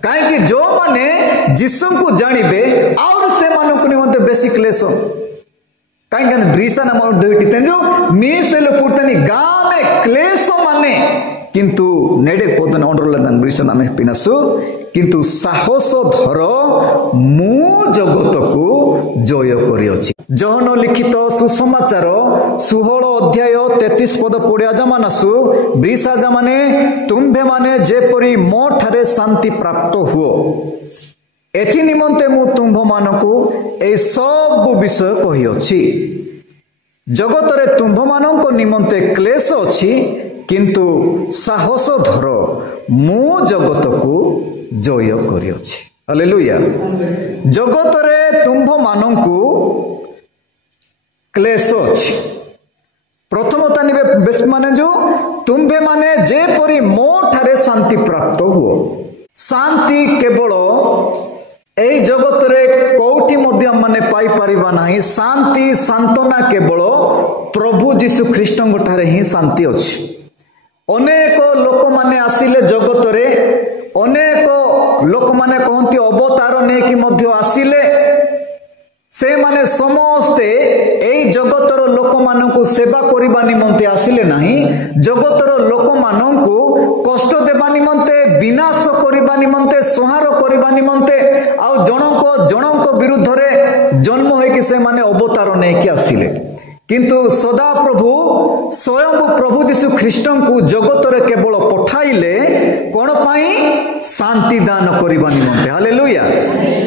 कहीं जो माने जीसु को जानबे और से मानक निमंते बेसी क्लेश कहीं ब्रीसा नाम डेटी जो मीसेल पुरतनी गाँव में क्लेश माने किंतु नेडे पोतन अंडरलाइन ब्रीसा नाम पिनासु किंतु साहस धर मु जगत को जय करियछि। जहन लिखित सुसमाचार 16 अध्याय 33 पद पढ़िया जमानासु ब्रीसा जमाने तुम्भे माने जेपरी मो ठारे शांति प्राप्त हुओ एथि निमंते मु तुम्भ मानकु ए सब विषय कहि अछि। जगत रे तुम्भ मानक निमंते क्लेश अछि किंतु साहस धर मु जगत को जय करियछि। हालेलुया। जगत रे तुम्भ मानकु क्लेश अछि। प्रथमता निबे बेस माने जो तुम्भे माने जेपरी मो ठारे शांति प्राप्त हुओ। शांति केवल एई जगत रे कोठी मध्य माने पाई परिबा नाही। शांति सांत्वना केवल प्रभु यीशु ख्रीष्टଙ୍କ ठारे ही शांति अछि। अनेक लोक माने आसिले जगत रे अनेक लोक माने कहंती अवतार ने कि मध्य आसिले से माने समस्ते एई जगतर लोक मानकु सेवा करिबा निमंते आसिले नाही। जगतर लोक मानकु कष्ट देबा निमंते विनाश करिबा निमंते संहार करिबा निमंते आ जनक विरुद्ध रे जन्म होय कि से माने अवतार ने कि आसिले किंतु सदा प्रभु स्वयं प्रभु यीशु ख्रीष्टଙ୍କୁ जगत रे केवल पठाइले कोन पाई शांति दान करिबा निमंते। हालेलुया।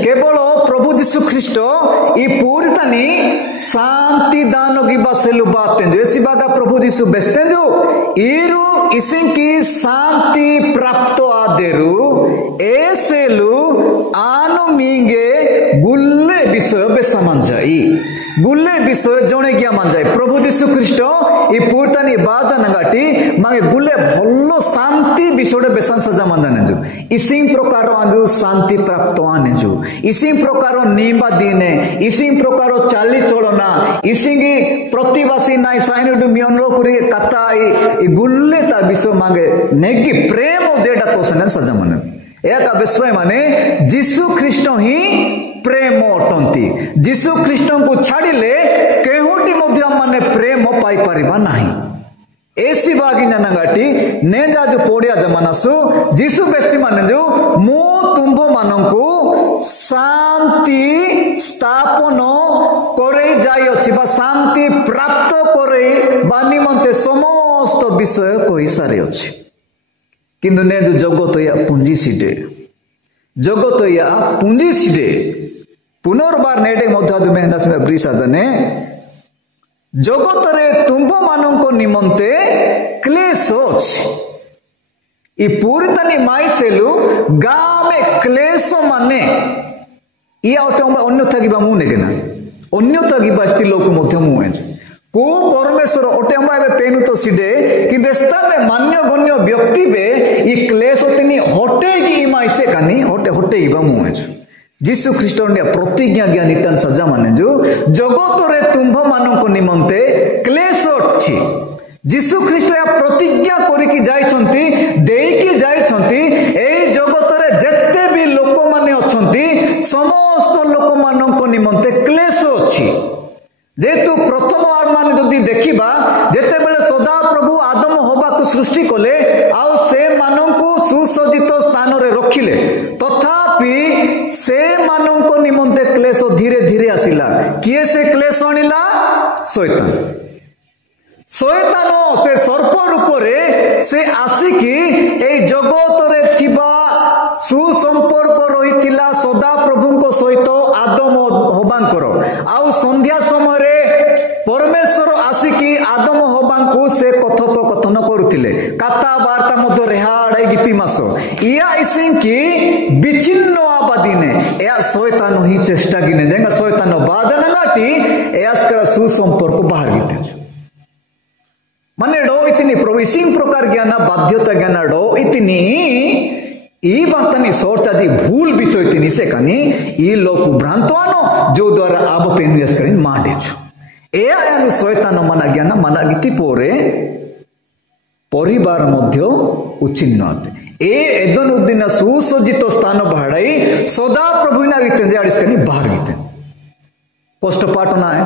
केवल प्रभु यीशु ख्रीष्ट ई पूर्णतानी शांति दान गिबा सेलु बातें जो ऐसी बागा प्रभु यीशु बेस्ते जो इरु इसिं की शांति प्राप्त आदेरु एसेलु आनु मिंगे गुल्ले विषय बेसमान जाई गुल्ले विषय जणे क्या मान जाए प्रभु यीशु ख्रीष्ट ई पूर्णतानी बाजा नगाटी मागे गुल्ले भल्लो शांति विषय बेसान सजा मानने जो इसी प्रकार आजु शांति प्राप्त आने जो इसी प्रकार निंबा दिने इसी प्रकार चाली चलना इसी प्रतिवासी नाई साइनडु मियनलो करी कथा ई गुल्ले ता विषय मागे नेगी प्रेम देडा तो सने सजा माने एका विषय माने यीशु ख्रीष्ट ही प्रेम अटंती। यीशु ख्रीष्ट को छाड़िले केहुटी मध्य माने प्रेम पाई परिबा नाही। ऐसी बागी नगाटी ने जाजु पोड़िया जमानासु यीशु बेसी माने जो मु तुम्भ मानंकु शांति स्थापन करे जाई अछि बा शांति प्राप्त करे बा निमंते समस्त विषय कहि सारे अछि किंतु ने जो जगत या पुंजी सिटे जगत या पुंजी सिटे पुनर्बार नेडे मध्य जो मेहनत में ब्रीसा जने जगत रे तुम्भ मानंको निमंते क्लेश अछि। ई पूर्णतानी माइसेलु गाँव में क्लेश माने या अन्यथा गिबा मु नेगेना अन्यथा गिबा स्ति लोक मध्य मु को परमेश्वर ओटेमा बे पेनु तो सिडे कि देस्ता में मान्य गण्य व्यक्ति बे ई क्लेश तिनी हटे की माइसे कानी हटे गिबा मु यीशु ख्रीष्ट ने प्रतिज्ञा ज्ञानी टन सजा माने जो जगत रे तुम्भ मानक निमंते क्लेश अछि। यीशु ख्रीष्ट या प्रतिज्ञा करिकि जाइछंती देइकि जाइछंती एई जगत रे जत्ते भी लोक माने अछंती समस्त लोक मानक निमंते क्लेश अछि। जेतु प्रथम आर मान जदि देखिबा जेते बेले सदा प्रभु आदम होबा को सृष्टि कले आ से मानकु सुसज्जित स्थान रे रखिले तथापि से मानक निमंते क्लेश धीरे धीरे आसिला। किए से क्लेश आनिला? शैतान से सर्प रूप रे से आसिकी ए जगत रे थिबा सुसंपर्क रहितिला सदा प्रभुको सहित आदम होबांकर आउ संध्या समय रे परमेश्वर आसिकी आदम होबांकु से कथोपकथन करुथिले कथा वार्ता मध्य रेहाड़े गिपी मास या इसिंकी विचिन्न आबादीने या शैतान ही चेष्टा गिने जेंगा शैतान बाजन लाटी यास्कर सुसंपर्क बाहर गिते माने डो इतनी प्रभु इसी प्रकार ज्ञान बाध्यता ज्ञान डो इतनी ई बातनी सोचती भूल विषय इतनी से कनी ई लोक भ्रांतवानो जो द्वारा आप पेनियस करिन माडेछु ए आयानु शैतान मना ज्ञान मना गीति पोरे परिवार मध्य उचिन्न ए एदन उद्दिन सुसज्जित स्थान भाड़ाई सदा प्रभु ना गीते जे आड़िसकनी बाहर गीते कष्ट पाटना है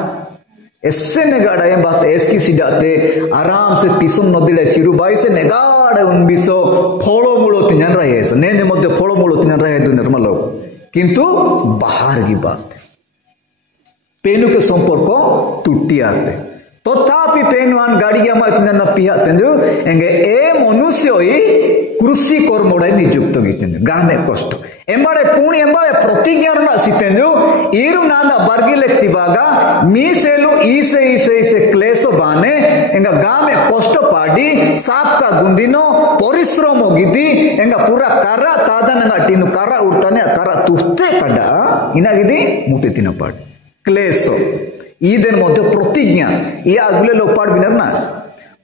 ऐसे नेगाड़ा बात एसकी सिडाते आराम से पिसम नदीले सिरुबाई से नेगाड़ा उनबिसो फलमूल तिनान रहे ने मध्य फलमूल तिनान रहे दुनिया मालो किंतु बाहर की बात पेनु के संपर्क टूटी आते तथापि पेनुआन गाड़ी हमारे पिना पिहाते जो एंगे ए मनुष्य ही कृषि कर्मड़े नियुक्त गिचन गामे कष्ट एम्बाड़े पुणी एम्बाड़े प्रतिज्ञा ना सीतें जो इरु नाना बर्गी लेक्ति बागा मीसेलु इसे क्लेश बाने एंगा गामे कष्ट पाडी साप का गुंदिनो परिश्रम गिदी एंगा पूरा कारा ताजा नंगा टीनु कारा उर्ताने कारा तुस्ते कड़ा इना गिदी मुटे तीन पाड क्लेश ईदेन मध्य प्रतिज्ञा या अगले लोग पाड़ बिना ना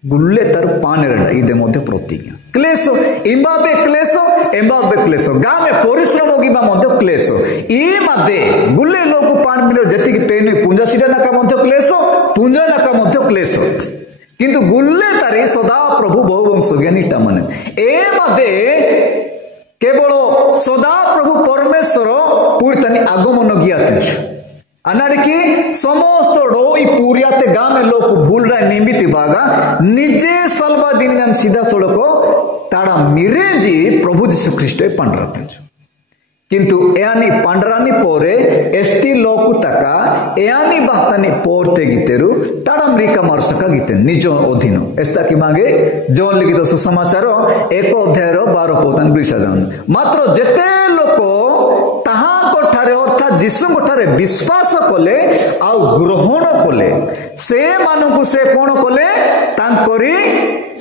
गुल्ले तर पाने रहना ईदे मध्य प्रतिज्ञा क्लेश इम्बाबे क्लेश गाँव में परिश्रम होगी बा मध्य क्लेश ई मध्य गुल्ले लोग पाड़ मिले जति की पेन पुंजा सीधा ना का मध्य क्लेश पुंजा ना का मध्य क्लेश किंतु गुल्ले तारी सदा प्रभु बहुवंश ज्ञानी टामने ए मध्य केवल सदा प्रभु परमेश्वर पूर्तनी आगमन गियाते अनाड़की समस्त रोई पूरियाते गाँव में लोग भूल रहे निमित बागा निजे सलवा दिन जान सीधा सड़क ताड़ा मिरेजी प्रभु जीशु ख्रीष्ट पांडराते किंतु एयानी पांडरानी पोरे एसटी लोक तका एयानी बातानी पोरते गीतेरु ताड़ा मृका मार्सका गीते निज अधीन एस्ता कि मागे जौन लिखित सुसमाचार 1 अध्याय 12 पद 20 मात्र जेते लोक ताहा कोठारे अर्थात जीशु कोठारे विश्वास कले आ ग्रहण कले से मानकु से कोन कले तांकरी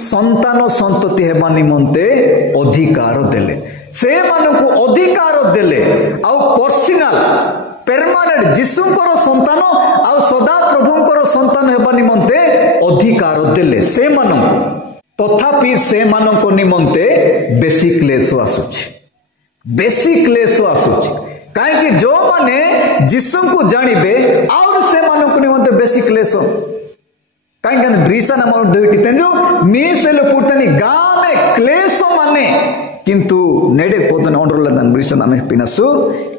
संतान संतति हेबा निमंते अधिकार देले से मानकु अधिकार देले आ पर्सनल परमानेंट जीशुंकर संतान आ सदा प्रभुंकर संतान हेबा निमंते अधिकार देले से मानकु तथापि से मानक निमंते बेसी क्लेश आसुछि कहीं जो माने जीशु को जानबे और से मानक निमंते बेसी क्लेश कहीं ब्रीसा नाम दुईटी जो मीसेल पूर्तनी गाँव में क्लेश माने किंतु नेडे पोतन अंडरलाइन ब्रीसा नाम पिनासु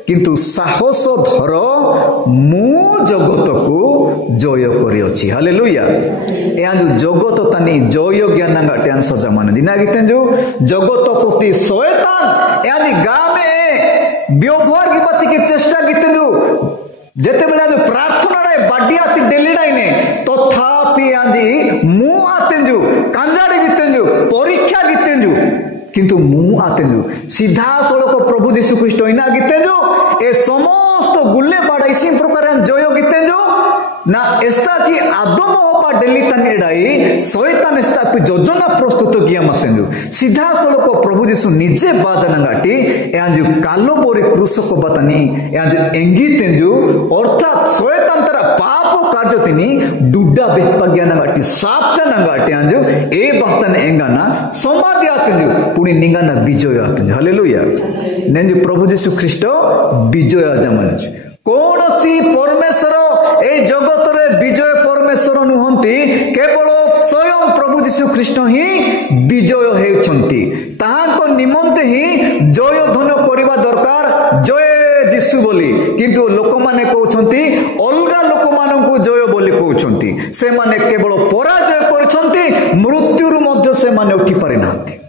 किंतु साहस धर मु जगत को जय करी अछि हालेलुया या जो जगत तानी जय ज्ञान गाटियान सजा मान दिना गीते जो जगत प्रति शैतान या गाँव में व्यवहार की बात की चेष्टा गीते जो जेते बेला जो प्रार्थना रे बाडी आती डेली डाइने तथापि आजी मु आते जो कांजाड़ी गीते जो परीक्षा गीते जो किंतु मु आते जो सीधा सड़क प्रभु जीशु ख्रीष्ट इना गीते जो ए समस्त गुल्ले बाड़ा इसी प्रकार जय गीते जो ना एस्ता की आदम होपा डेली तन एडाई शैतान एस्ता की योजना प्रस्तुत किया मसेंजु सीधा सड़क प्रभु जीशु निजे बादन गाटी या जो कालो बोरे कृषक बतानी या जो एंगी तेंजु अर्थात शैतान तरा पाप कार्य तिनी दुड्डा बेपज्ञान गाटी साप्ता न गाटी आंजु ए भक्तन एंगाना समाधि आतेंजु पुणी निंगाना विजय आतेंजु हालेलुया नेंजु प्रभु जीशु ख्रीष्ट विजय जमनजु कौन सी परमेश्वर ए जगत रे विजय परमेश्वर नुहंती केवल स्वयं प्रभु जीशु ख्रीष्ट ही विजय हेउछंती ताहाको निमंते ही जय धन करिबा दरकार जय जीशु बोली किंतु लोक माने कहउछंती अलगा लोक मानकु जय बोली कहउछंती से माने केवल पराजय करछंती मृत्युरु मध्य से माने उठी पारि नांती।